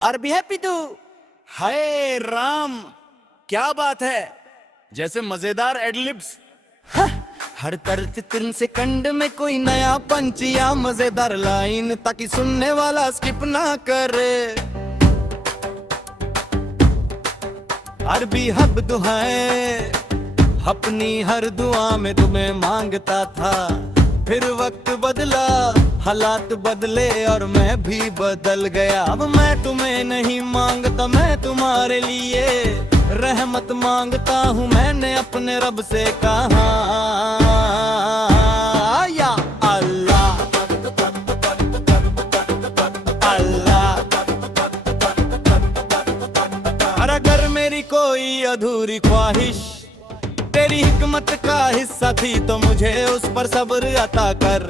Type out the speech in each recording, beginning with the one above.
अरबी है पितू। हाय राम, क्या बात है, जैसे मजेदार एडलिब्स। हर तरह सेकंड में कोई नया पंच या मजेदार लाइन, ताकि सुनने वाला स्किप ना करे। अरबी हब दुआएं अपनी हर दुआ में तुम्हें मांगता था, फिर वक्त बदला, हालात बदले और मैं भी बदल गया। अब मैं तुम्हें नहीं मांगता, मैं तुम्हारे लिए रहमत मांगता हूँ। मैंने अपने रब से कहा, या अल्लाह अल्लाह। और अगर मेरी कोई अधूरी ख्वाहिश तेरी हिकमत का हिस्सा थी, तो मुझे उस पर सब्र अता कर।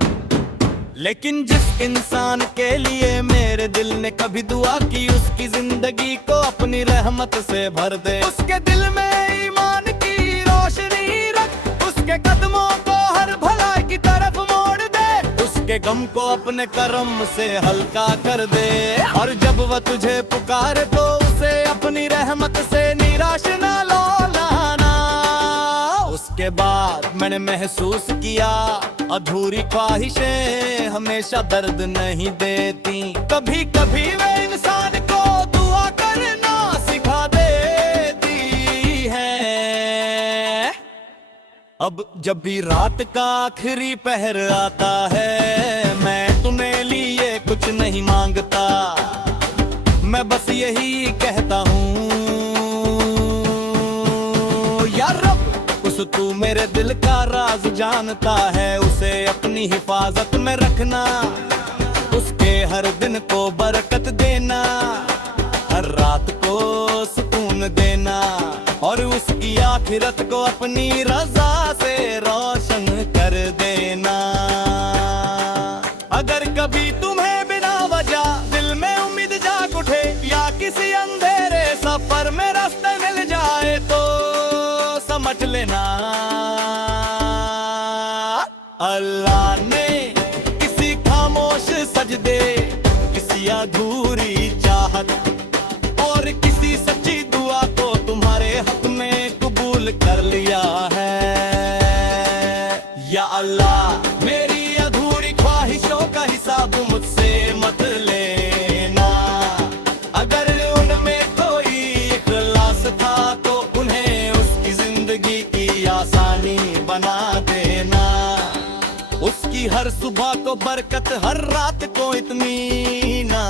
लेकिन जिस इंसान के लिए मेरे दिल ने कभी दुआ की, उसकी जिंदगी को अपनी रहमत से भर दे। उसके दिल में ईमान की रोशनी रख, उसके कदमों को हर भलाई की तरफ मोड़ दे। उसके गम को अपने करम से हल्का कर दे, और जब वह तुझे पुकारे तो उसे अपनी रहमत से निराश न लौटाना। उसके बाद मैंने महसूस किया, अधूरी ख्वाहिशें हमेशा दर्द नहीं देती। कभी कभी वे इंसान को दुआ करना सिखा देती है। अब जब भी रात का आखिरी पहर आता है, मैं तुम्हें लिए कुछ नहीं मांगता, मैं बस यही कहता हूँ, यार रब, तू मेरे दिल का राज जानता है, उसे अपनी हिफाजत में रखना। उसके हर दिन को बरकत देना, हर रात को सुकून देना, और उसकी आखिरत को अपनी रजा से रोशन कर देना। अगर कभी तुम्हें बिना वजह दिल में उम्मीद जाग उठे, या किसी अंधेरे सफर में रास्ते मिल जाए, तो समझ लेना अल्लाह ने किसी खामोश सजदे, किसी अधूरी चाहत और किसी सच्ची दुआ को तुम्हारे हक में कबूल कर लिया है। या अल्लाह, मेरी अधूरी ख्वाहिशों का हिसाब मुझसे मत लेना। अगर उनमें कोई इखलास था, तो उन्हें उसकी जिंदगी की आसानी बना देना। उसकी हर सुबह को बरकत, हर रात को इत्मीनान,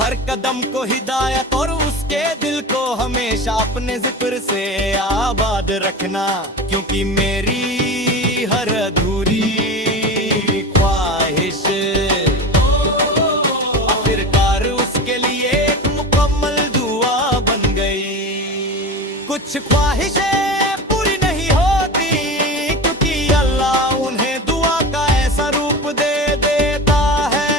हर कदम को हिदायत, और उसके दिल को हमेशा अपने जिक्र से आबाद रखना। क्योंकि मेरी हर अधूरी ख्वाहिश आखिरकार उसके लिए एक मुकम्मल दुआ बन गई। कुछ ख्वाहिशें पूरी नहीं होती, क्योंकि अल्लाह उन्हें दुआ का ऐसा रूप दे देता है,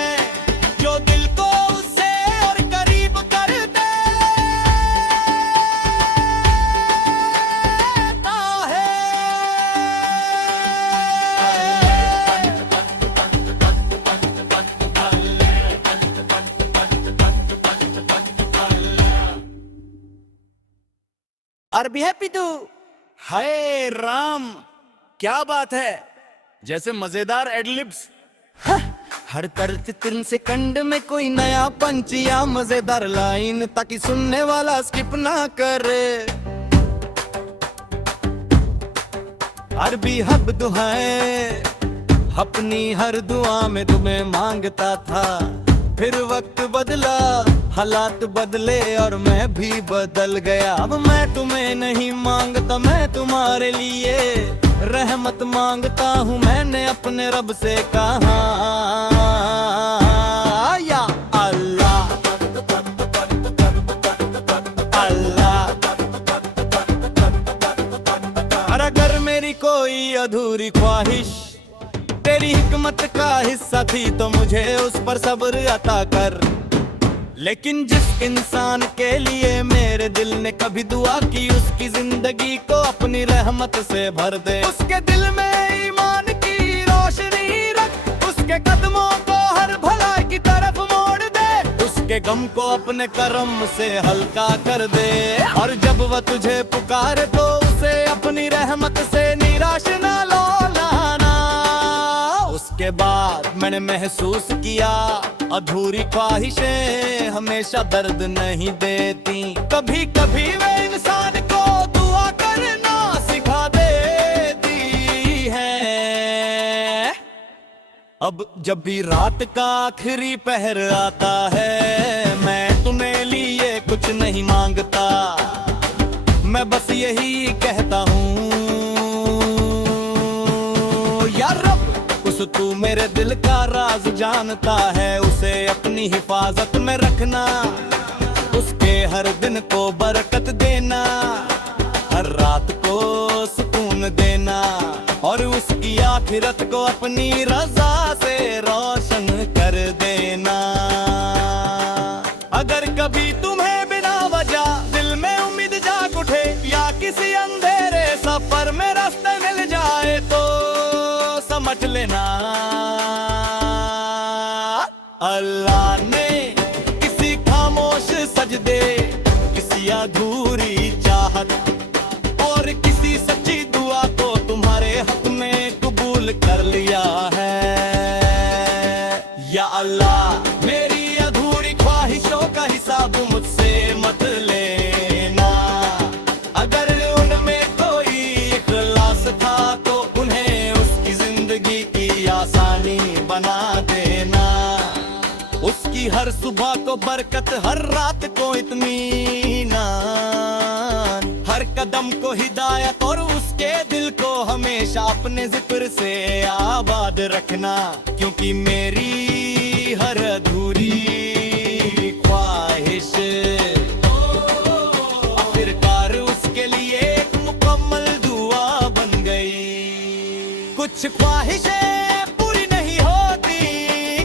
जो दिल को उससे और करीब कर देता है। अरबी है पितू। हाय राम, क्या बात है, जैसे मजेदार एडलिब्स। हर तरह सेकंड में कोई नया पंच या मजेदार लाइन, ताकि सुनने वाला स्किप ना करे। अरबी हब दुआएं अपनी हर दुआ में तुम्हें मांगता था, फिर वक्त बदला, हालात बदले और मैं भी बदल गया। अब मैं तुम्हें नहीं मांगता, मैं तुम्हारे लिए रहमत मांगता हूँ। मैंने अपने रब से कहा, या अल्लाह अल्लाह। और अगर मेरी कोई अधूरी ख्वाहिश तेरी हिकमत का हिस्सा थी, तो मुझे उस पर सब्र अता कर। लेकिन जिस इंसान के लिए मेरे दिल ने कभी दुआ की, उसकी जिंदगी को अपनी रहमत से भर दे। उसके दिल में ईमान की रोशनी रख, उसके कदमों को हर भलाई की तरफ मोड़ दे। उसके उसके गम को अपने कर्म से हल्का कर दे। और जब वह तुझे पुकारे तो उसे अपनी रहमत से निराश न लौटाना। उसके बाद मैंने महसूस किया अधूरी ख्वाहिशें हमेशा दर्द नहीं देती। कभी कभी वे इंसान को दुआ करना सिखा देती है। अब जब भी रात का आखिरी पहर आता है, मैं तुम्हें लिए कुछ नहीं मांगता, मैं बस यही कहता हूँ, यार रब उस तू मेरे दिल का राज जानता है, उसे अपनी हिफाजत में रखना, उसके हर दिन को बरकत देना, हर रात को सुकून देना, और उसकी आखिरत को अपनी रजा से रोशन कर देना। अगर कभी तुम्हें बिना वजह दिल में उम्मीद जाग उठे, या किसी अंधेरे सफर में रास्ते मिल जाए, तो समझ लेना अल्लाह ने किसी खामोश सजदे, किसी अधूरी चाहत और किसी सच्ची दुआ को तुम्हारे हक में कबूल कर लिया है। या अल्लाह मेरी अधूरी ख्वाहिशों का हिसाब मुझसे मत लेना। अगर उनमें कोई इखलास था तो उन्हें उसकी जिंदगी की आसानी बना देना। उसकी हर सुबह को बरकत, हर रात को इत्मीनान, हर कदम को हिदायत, और उसके दिल को हमेशा अपने जिक्र से आबाद रखना। क्योंकि मेरी हर अधूरी ख्वाहिश आखिरकार उसके लिए एक मुकम्मल दुआ बन गई। कुछ ख्वाहिशें पूरी नहीं होती,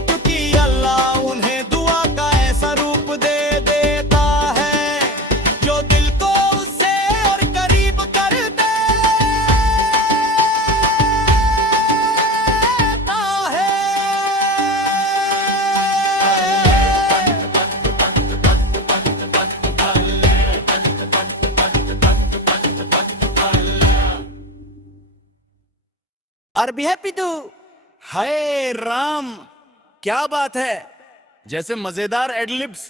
क्योंकि अल्लाह उन्हें दुआ का ऐसा रूप दे देता है जो दिल को उससे और करीब कर देता है। अरबी है पितू। हाय राम, क्या बात है, जैसे मजेदार एडलिब्स।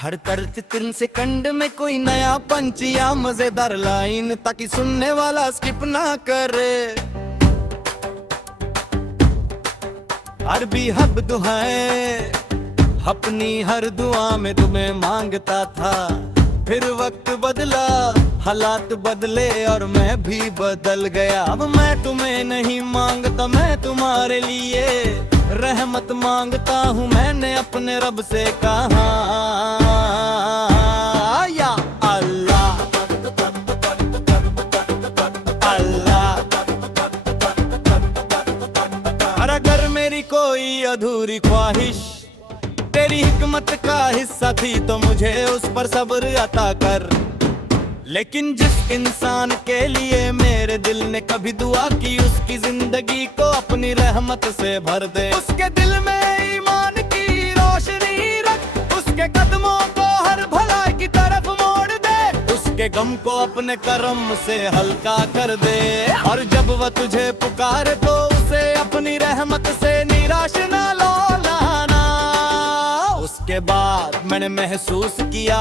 हर 3 सेकंड में कोई नया पंच या मजेदार लाइन, ताकि सुनने वाला स्किप ना करे। अरबी हब्द है, अपनी हर दुआ में तुम्हें मांगता था, फिर वक्त बदला, हालात बदले और मैं भी बदल गया। अब मैं तुम्हें नहीं मांगता, मैं तुम्हारे लिए रहमत मांगता हूँ। मैंने अपने रब से कहा, या अल्लाह अल्लाह। और अगर मेरी कोई अधूरी ख्वाहिश तेरी हिकमत का हिस्सा थी, तो मुझे उस पर सब्र अता कर। लेकिन जिस इंसान के लिए मेरे दिल ने कभी दुआ की, उसकी जिंदगी को अपनी रहमत से भर दे। उसके दिल में ईमान की रोशनी रख, उसके कदमों को हर भलाई की तरफ मोड़ दे, उसके गम को अपने कर्म से हल्का कर दे। और जब वह तुझे पुकारे तो उसे अपनी रहमत से निराश न लौटाना। उसके बाद मैंने महसूस किया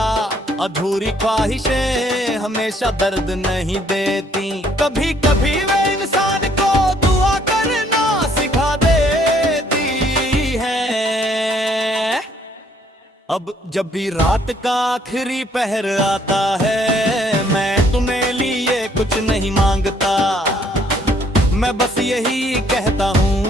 अधूरी ख्वाहिशें हमेशा दर्द नहीं देती। कभी कभी वे इंसान को दुआ करना सिखा देती है। अब जब भी रात का आखिरी पहर आता है, मैं तुम्हें लिए कुछ नहीं मांगता, मैं बस यही कहता हूँ,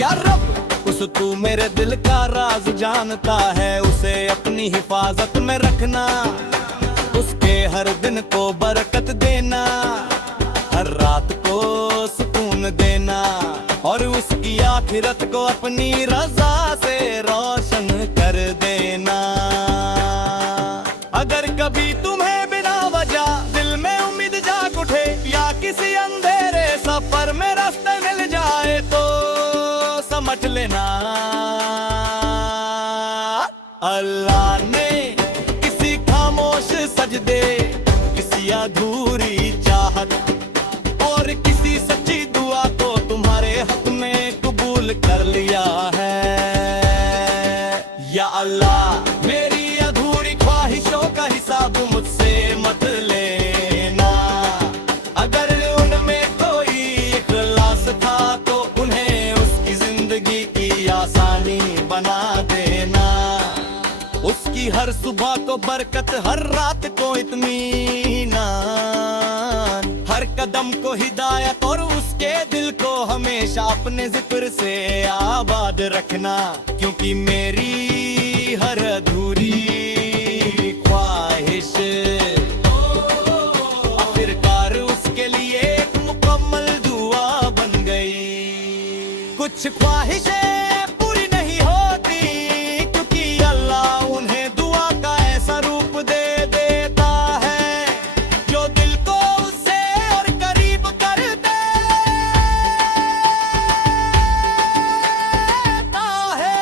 यार रब उस तू मेरे दिल का राज जानता है, उसे अपनी हिफाजत में रखना, उसके हर दिन को बरकत देना, हर रात को सुकून देना, और उसकी आखिरत को अपनी रजा से रोशन कर देना। अगर कभी तुम्हें बिना वजह दिल में उम्मीद जाग उठे, या किसी अंधेरे सफर में रास्ते मिल जाए, तो समझ समझ लेना। अल्लाह ने किसी खामोश सजदे, किसी अधूरी चाहत और किसी सच्ची दुआ को तुम्हारे हक में कबूल कर लिया है। या अल्लाह मेरी अधूरी ख्वाहिशों का हिसाब मुझसे मत लेना। अगर उनमें कोई इखलास था तो उन्हें उसकी जिंदगी की आसानी बना देना। उसकी हर सुबह को बरकत, हर रात को इत्मीनान, हर कदम को हिदायत और उसके दिल को हमेशा अपने जिक्र से आबाद रखना। क्योंकि मेरी हर अधूरी ख्वाहिश आखिरकार उसके लिए एक मुकम्मल दुआ बन गई। कुछ ख्वाहिशें पूरी नहीं होती क्योंकि अल्लाह उन्हें दुआ का ऐसा रूप दे देता है जो दिल को उससे और करीब कर देता है।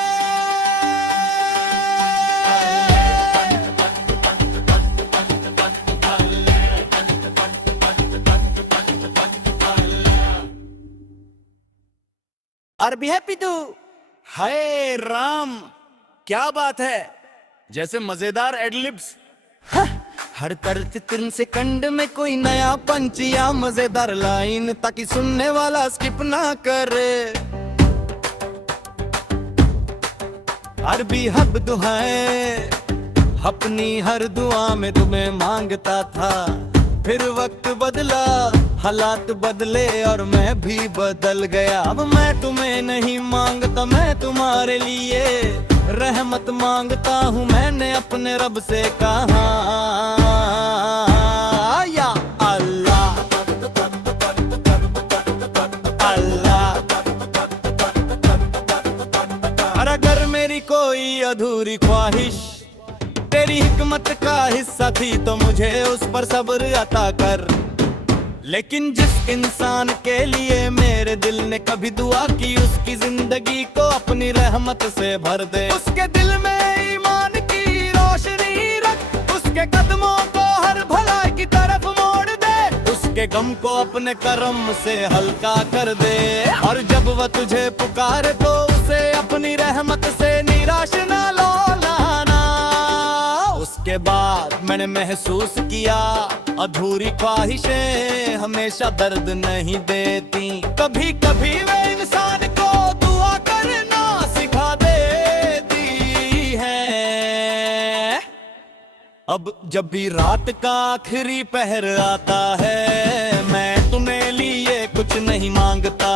अरबी है पितू। हाय राम, क्या बात है, जैसे मजेदार एडलिप्स। हर तरह से कंड में कोई नया पंच या मजेदार लाइन, ताकि सुनने वाला स्किप ना करे। अरबी हब्द है, अपनी हर दुआ में तुम्हें मांगता था। फिर वक्त बदला, हालात बदले और मैं भी बदल गया। अब मैं तुम्हें नहीं मांगता, मैं तुम्हारे लिए रहमत मांगता हूँ। मैंने अपने रब से कहा, या अल्लाह अल्लाह। और अगर मेरी कोई अधूरी ख्वाहिश तेरी हिकमत का हिस्सा थी तो मुझे उस पर सब्र अता कर। लेकिन जिस इंसान के लिए मेरे दिल ने कभी दुआ की, उसकी जिंदगी को अपनी रहमत से भर दे। उसके दिल में ईमान की रोशनी रख, उसके कदमों को हर भलाई की तरफ मोड़ दे। उसके गम को अपने करम से हल्का कर दे। और जब वह तुझे पुकारे तो उसे अपनी रहमत से निराश ना लौटाना। उसके बाद मैंने महसूस किया, अधूरी ख्वाहिशें हमेशा दर्द नहीं देती। कभी कभी वे इंसान को दुआ करना सिखा देती है। अब जब भी रात का आखिरी पहर आता है, मैं तुम्हें लिए कुछ नहीं मांगता।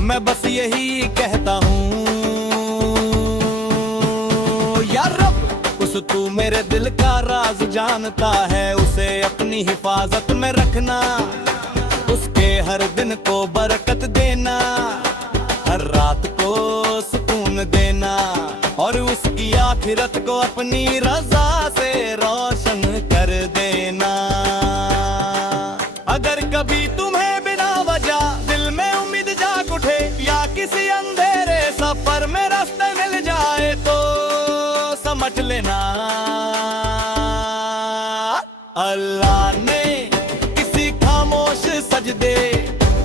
मैं बस यही कहता हूँ, या रब उस तू मेरे दिल का राज जानता है। उसे अपनी हिफाजत में रखना, उसके हर दिन को बरकत देना, हर रात को सुकून देना। और उसकी आखिरत को अपनी रजा से रोशन कर देना। अगर कभी तुम्हें बिना वजह दिल में उम्मीद जाग उठे, या किसी अंधेरे सफर में रास्ते मिल जाए तो समझ लेना, अल्लाह ने किसी खामोश सजदे,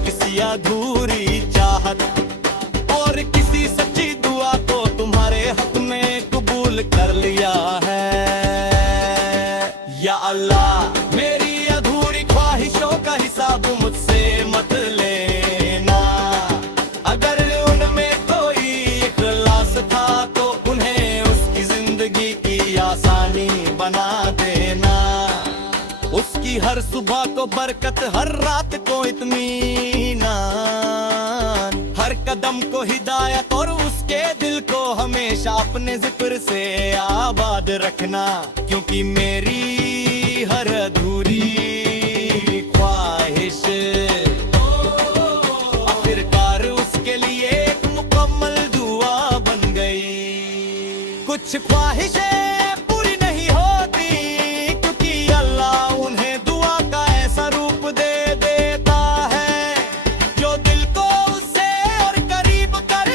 किसी अधूरी चाहत और किसी सच्ची दुआ को तुम्हारे हक में कबूल कर लिया है। या अल्लाह मेरी अधूरी ख्वाहिशों का हिसाब मुझसे मत लेना। अगर उनमें कोई इखलास था तो उन्हें उसकी जिंदगी की आसानी बना देना। उसकी हर सुबह को बरकत, हर रात को इत्मीनान, हर कदम को हिदायत और उसके दिल को हमेशा अपने जिक्र से आबाद रखना। क्योंकि मेरी हर अधूरी ख्वाहिश आखिरकार उसके लिए एक मुकम्मल दुआ बन गई। कुछ ख्वाहिशें पूरी नहीं होती क्योंकि अल्लाह उन्हें दुआ का ऐसा रूप दे देता है जो दिल को उससे और करीब कर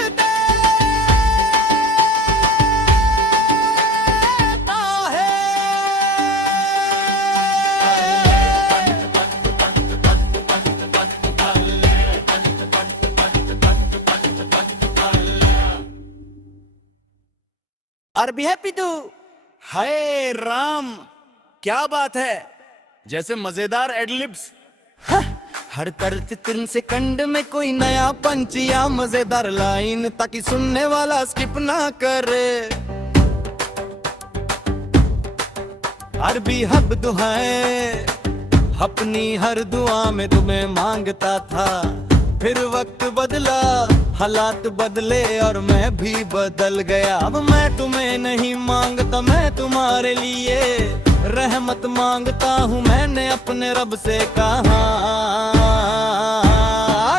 और भी हैप्पी तू। हाय राम, क्या बात है, जैसे मजेदार एडलिब्स। हर तरत 3 सेकंड में कोई नया पंच या मजेदार लाइन, ताकि सुनने वाला स्किप ना करे। अरबी हब दुआएं अपनी हर दुआ में तुम्हें मांगता था, फिर वक्त बदला, हालात बदले और मैं भी बदल गया। अब मैं तुम्हें नहीं मांगता, मैं तुम्हारे लिए रहमत मांगता हूँ। मैंने अपने रब से कहा,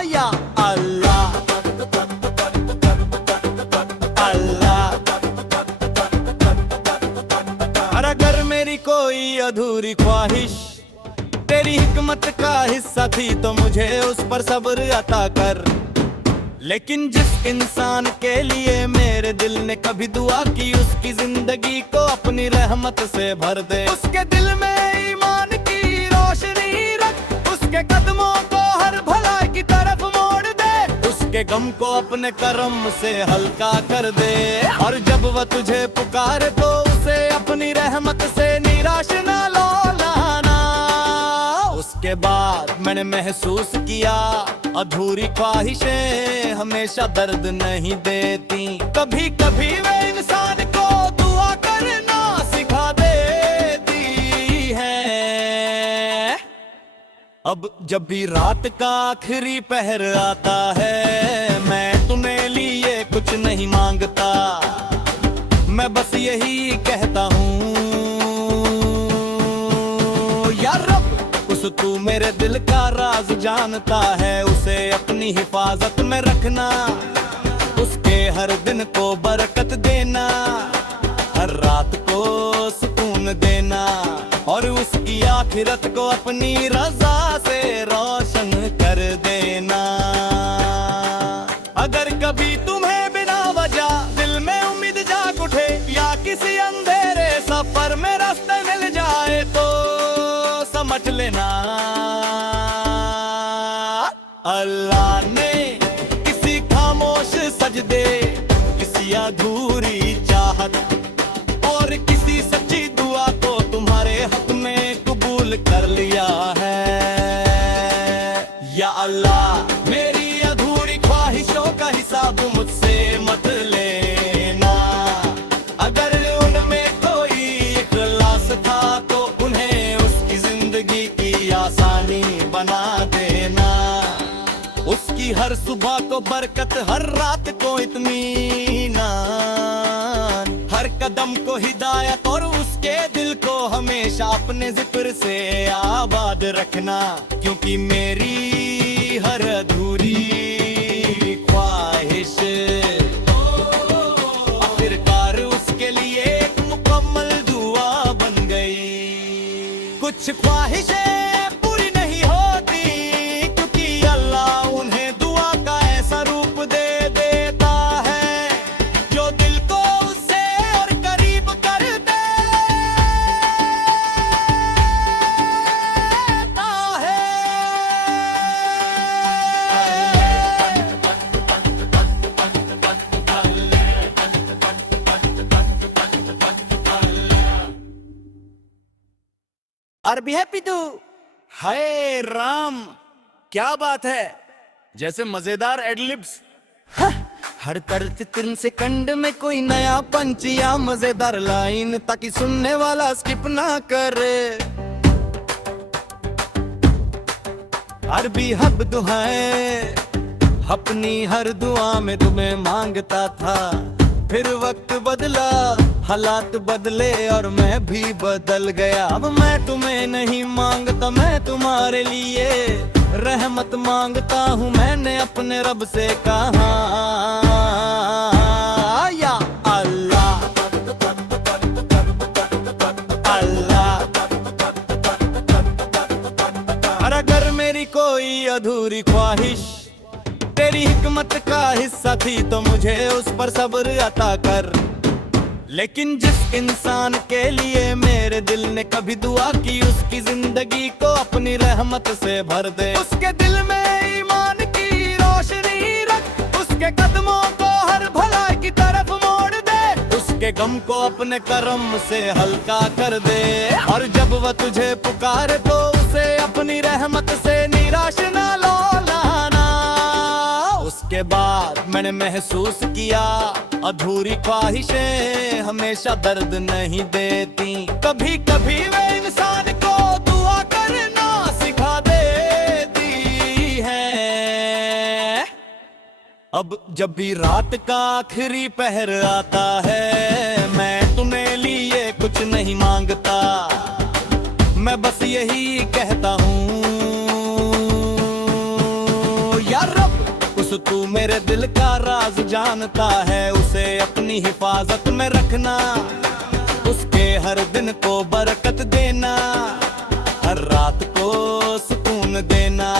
या अल्लाह अल्लाह। और अगर मेरी कोई अधूरी ख्वाहिश तेरी हिकमत का हिस्सा थी, तो मुझे उस पर सब्र अता कर। लेकिन जिस इंसान के लिए मेरे दिल ने कभी दुआ की, उसकी जिंदगी को अपनी रहमत से भर दे। उसके दिल में ईमान की रोशनी रख, उसके कदमों को हर भलाई की तरफ मोड़ दे। उसके गम को अपने करम से हल्का कर दे, और जब वह तुझे पुकारे तो उसे अपनी रहमत से निराश न लौटाना। उसके बाद मैंने महसूस किया, अधूरी ख्वाहिशें हमेशा दर्द नहीं देती। कभी कभी वे इंसान को दुआ करना सिखा देती है। अब जब भी रात का आखिरी पहर आता है, मैं तुम्हें लिए कुछ नहीं मांगता, मैं बस यही कहता हूँ, यार रब, उस तू मेरे दिल का राज जानता है, उसे अपनी हिफाजत में रखना। उसके हर दिन को बरकत देना, हर रात को सुकून देना, और उसकी आखिरत को अपनी रजा से रोशन कर देना। अगर कभी तुम्हें बिना वजह दिल में उम्मीद जाग उठे, या किसी अंधेरे सफर में रास्ते मिल जाए, तो समझ लेना अल्लाह ने किसी खामोश सजदे, किसी अधूरी चाहत और किसी सच्ची दुआ को तुम्हारे हक में कबूल कर लिया है। या अल्लाह, मेरी अधूरी ख्वाहिशों का हिसाब मुझसे मत लेना। अगर उनमें कोई इखलास था, तो उन्हें उसकी जिंदगी की आसानी बना देना। उसकी हर सुबह को बरकत, हर रात को इत्मीनान, हर कदम को हिदायत, और उसके दिल को हमेशा अपने जिक्र से आबाद रखना। क्योंकि मेरी हर अधूरी ख्वाहिश आखिरकार उसके लिए एक मुकम्मल दुआ बन गई। कुछ ख्वाहिशें पूरी नहीं होती, क्योंकि अल्लाह उन्हें दुआ का ऐसा रूप दे देता है, जो दिल को उससे और करीब कर देता है। और भी हैप्पी तू। हाय राम, क्या बात है, जैसे मजेदार एडलिब्स। हर तरत 3 सेकंड में कोई नया पंच या मजेदार लाइन, ताकि सुनने वाला स्किप ना करे। अरबी हब दुआएं अपनी हर दुआ में तुम्हें मांगता था, फिर वक्त बदला, हालात बदले, और मैं भी बदल गया। अब मैं तुम्हें नहीं मांगता, मैं तुम्हारे लिए रहमत मांगता हूँ। मैंने अपने रब से कहा, या अल्लाह अल्लाह। और अगर मेरी कोई अधूरी ख्वाहिश तेरी हिकमत का हिस्सा थी, तो मुझे उस पर सब्र अता कर। लेकिन जिस इंसान के लिए मेरे दिल ने कभी दुआ की, उसकी जिंदगी को अपनी रहमत से भर दे। उसके दिल में ईमान की रोशनी रख, उसके कदमों को हर भलाई की तरफ मोड़ दे। उसके उसके गम को अपने कर्म से हल्का कर दे। और जब वह तुझे पुकारे तो उसे अपनी रहमत से निराश ना लौटाना। उसके बाद मैंने महसूस किया अधूरी ख्वाहिशें हमेशा दर्द नहीं देती। कभी कभी वे इंसान को दुआ करना सिखा देती है। अब जब भी रात का आखिरी पहर आता है, मैं तुम्हें लिए कुछ नहीं मांगता, मैं बस यही कहता हूँ, यार रब उस तू मेरे दिल का राज जानता है, उसे अपनी हिफाजत में रखना, उसके हर दिन को बरकत देना, हर रात को सुकून देना,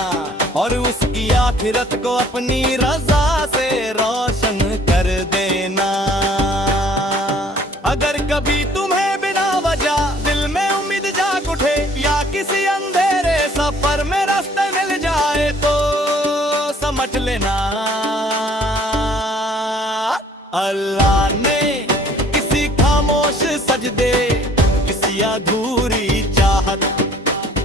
और उसकी आखिरत को अपनी रजा से रोशन कर देना। अगर कभी तुम्हें बिना वजह दिल में उम्मीद जाग उठे, या किसी अंधेरे सफर में रास्ते मिल जाए, तो समझ लेना अल्लाह ने किसी खामोश सजदे, किसी अधूरी चाहत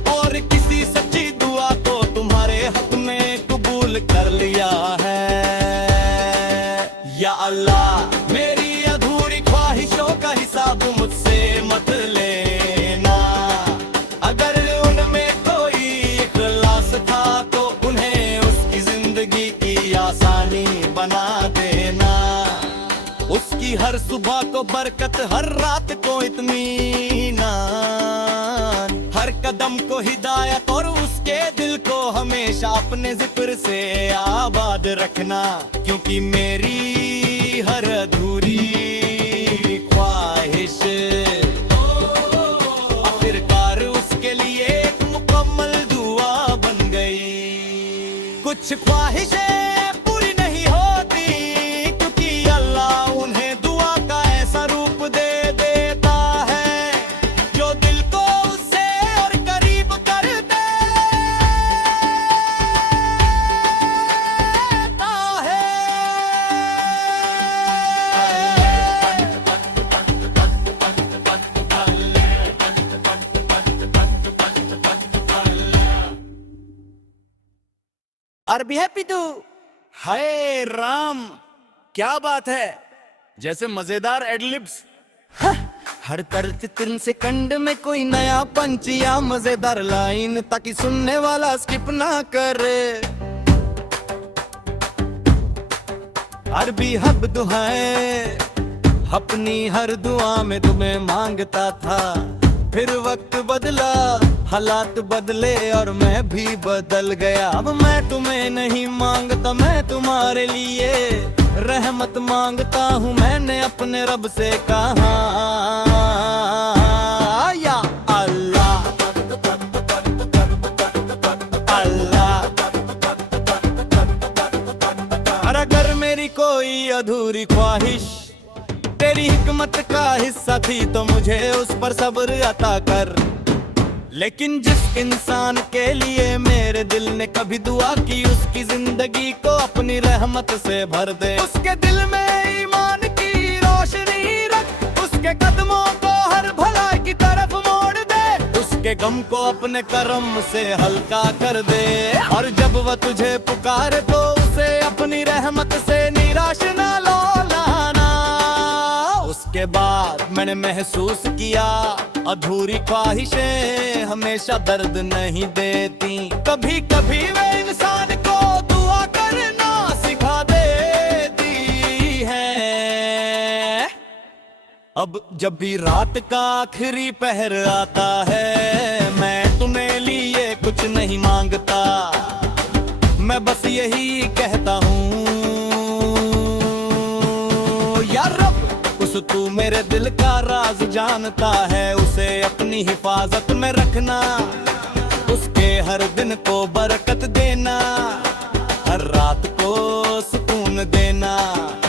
और किसी सच्ची दुआ को तुम्हारे हक में कबूल कर लिया है। या अल्लाह मेरी अधूरी ख्वाहिशों का हिसाब मुझसे मत लेना। अगर उनमें कोई इखलास था तो उन्हें उसकी जिंदगी की आसानी बना देना। उसकी हर सुबह को बरकत, हर रात को इत्मीनान, हर कदम को हिदायत, और उसके दिल को हमेशा अपने जिक्र से आबाद रखना। क्योंकि मेरी हर अधूरी ख्वाहिश आखिरकार उसके लिए एक मुकम्मल दुआ बन गई। कुछ ख्वाहिशें पूरी नहीं होती, क्योंकि अल्लाह उन्हें दुआ का ऐसा रूप दे देता है जो दिल को उससे और करीब कर देता है। अरबी है पितू। हाय राम, क्या बात है, जैसे मजेदार एडलिब्स। हर 3 सेकंड में कोई नया पंच या मजेदार लाइन, ताकि सुनने वाला स्किप ना करे। अरबी हब्द है, अपनी हर दुआ में तुम्हें मांगता था, फिर वक्त बदला, हालात बदले और मैं भी बदल गया। अब मैं तुम्हें नहीं मांगता, मैं तुम्हारे लिए रहमत मांगता हूँ। मैंने अपने रब से कहा या अल्लाह अल्लाह। और अगर मेरी कोई अधूरी ख्वाहिश तेरी हिकमत का हिस्सा थी, तो मुझे उस पर सब्र अता कर। लेकिन जिस इंसान के लिए मेरे दिल ने कभी दुआ की, उसकी जिंदगी को अपनी रहमत से भर दे। उसके दिल में ईमान की रोशनी रख, उसके कदमों को हर भलाई की तरफ मोड़ दे। उसके गम को अपने कर्म से हल्का कर दे। और जब वह तुझे पुकारे तो उसे अपनी रहमत से निराश ना लौटाना। उसके बाद मैंने महसूस किया अधूरी ख्वाहिशें हमेशा दर्द नहीं देती। कभी कभी वे इंसान को दुआ करना सिखा देती है। अब जब भी रात का आखिरी पहर आता है, मैं तुम्हें लिए कुछ नहीं मांगता, मैं बस यही कहता हूँ, यार रब उस तू मेरे दिल का राज जानता है, उसे अपनी हिफाजत में रखना, उसके हर दिन को बरकत देना, हर रात को सुकून देना,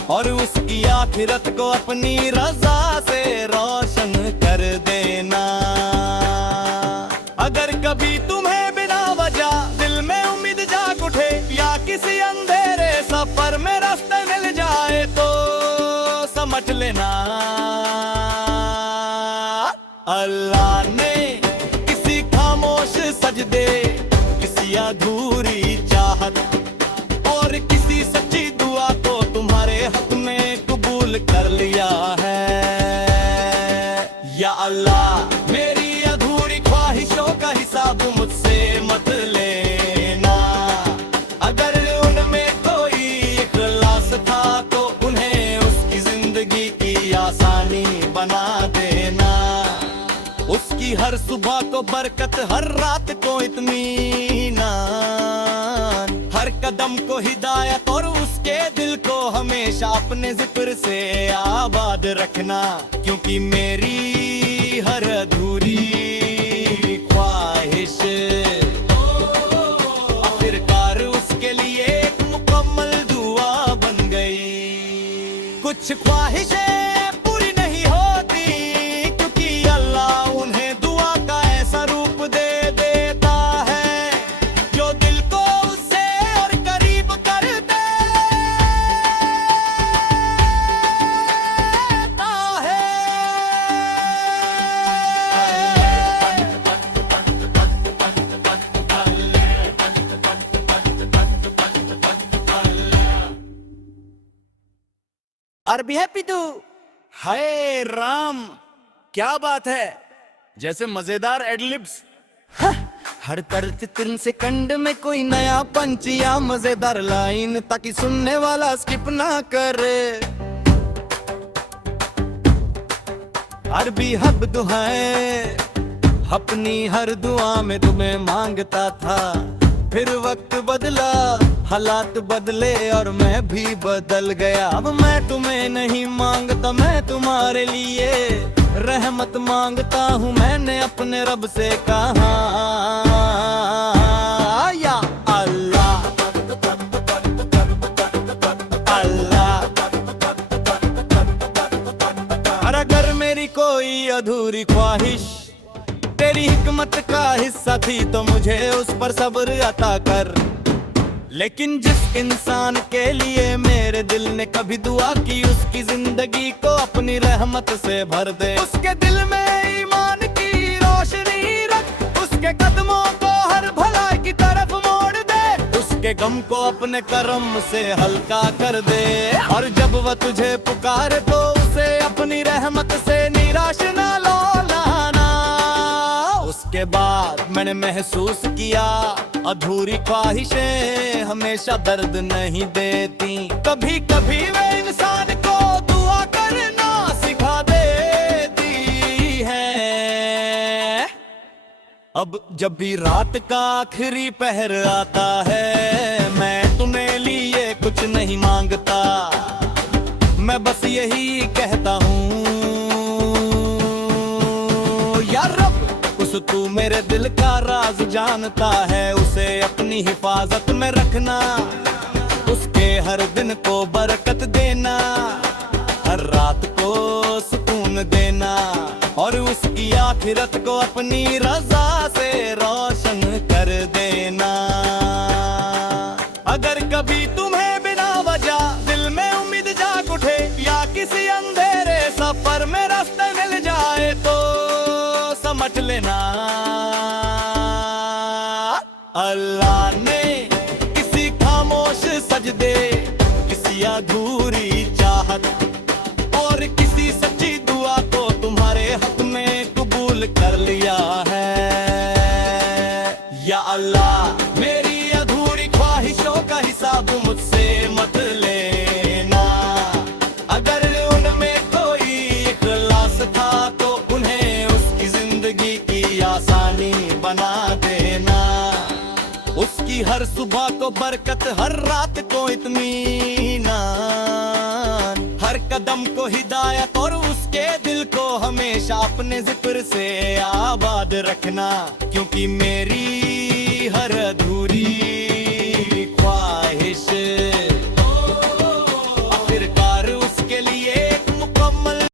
और उसकी आखिरत को अपनी रजा से रोशन कर देना। अगर कभी तुम्हें बिना वजह दिल में उम्मीद जाग उठे, या किसी अंधेरे सफर में रास्ते मिल जाए, तो समझ लेना अल्लाह ने किसी खामोश सजदे, किसी अधूरी चाहत और किसी सच्ची दुआ को तुम्हारे हक में कबूल कर लिया है। या अल्लाह मेरी अधूरी ख्वाहिशों का हिसाब मुझसे मत लेना। अगर उनमें कोई इखलास था तो उन्हें उसकी जिंदगी की आसानी बना देना। उसकी हर सुबह को बरकत, हर रात को इत्मीनान, हर कदम को हिदायत और उसके दिल को हमेशा अपने जिक्र से आबाद रखना। क्योंकि मेरी हर अधूरी ख्वाहिश आखिरकार उसके लिए एक मुकम्मल दुआ बन गई। कुछ ख्वाहिशें पूरी नहीं होती क्योंकि अल्लाह उन्हें दुआ का ऐसा रूप दे देता है जो दिल को उससे और करीब कर देता है। अरबी है पितू। हाय राम, क्या बात है, जैसे मजेदार एडलिब्स। हर तरत 3 सेकंड में कोई नया पंच या मजेदार लाइन, ताकि सुनने वाला स्किप ना करे। अरबी हब्द है, अपनी हर दुआ में तुम्हें मांगता था, फिर वक्त बदला, हालात बदले और मैं भी बदल गया। अब मैं तुम्हें नहीं मांगता, मैं तुम्हारे लिए रहमत मांगता हूँ। मैंने अपने रब से कहा या अल्लाह अल्लाह। और अगर मेरी कोई अधूरी ख्वाहिश तेरी हिकमत का हिस्सा थी तो मुझे उस पर सब्र अता कर। लेकिन जिस इंसान के लिए मेरे दिल ने कभी दुआ की, उसकी जिंदगी को अपनी रहमत से भर दे। उसके दिल में ईमान की रोशनी रख, उसके कदमों को हर भलाई की तरफ मोड़ दे, उसके गम को अपने करम से हल्का कर दे। और जब वह तुझे पुकारे तो उसे अपनी रहमत से निराश न लौटाना। उसके बाद मैंने महसूस किया अधूरी ख्वाहिशें हमेशा दर्द नहीं देती। कभी कभी वे इंसान को दुआ करना सिखा देती है। अब जब भी रात का आखिरी पहर आता है, मैं तुम्हें लिए कुछ नहीं मांगता, मैं बस यही कहता हूँ यार रब, उस तू मेरे दिल का राज जानता है, उसे अपनी हिफाजत में रखना। उसके हर दिन को बरकत देना, हर रात को सुकून देना, और उसकी आखिरत को अपनी रजा से रोशन कर देना। अगर कभी तुम्हें बिना वजह दिल में उम्मीद जाग उठे, या किसी अंधेरे सफर में रास्ते मिल जाए तो समझ लेना अल्लाह ने किसी खामोश सजदे, किसी अधूरी चाहत और किसी सच्ची दुआ को तुम्हारे हक में कबूल कर लिया है। या अल्लाह मेरी अधूरी ख्वाहिशों का हिसाब मुझसे मत लेना। अगर उनमें कोई इखलास था तो उन्हें उसकी जिंदगी की आसानी बना देना। उसकी हर सुबह को बरकत, हर रात को इत्मीनान, हर कदम को हिदायत और उसके दिल को हमेशा अपने जिक्र से आबाद रखना। क्योंकि मेरी हर अधूरी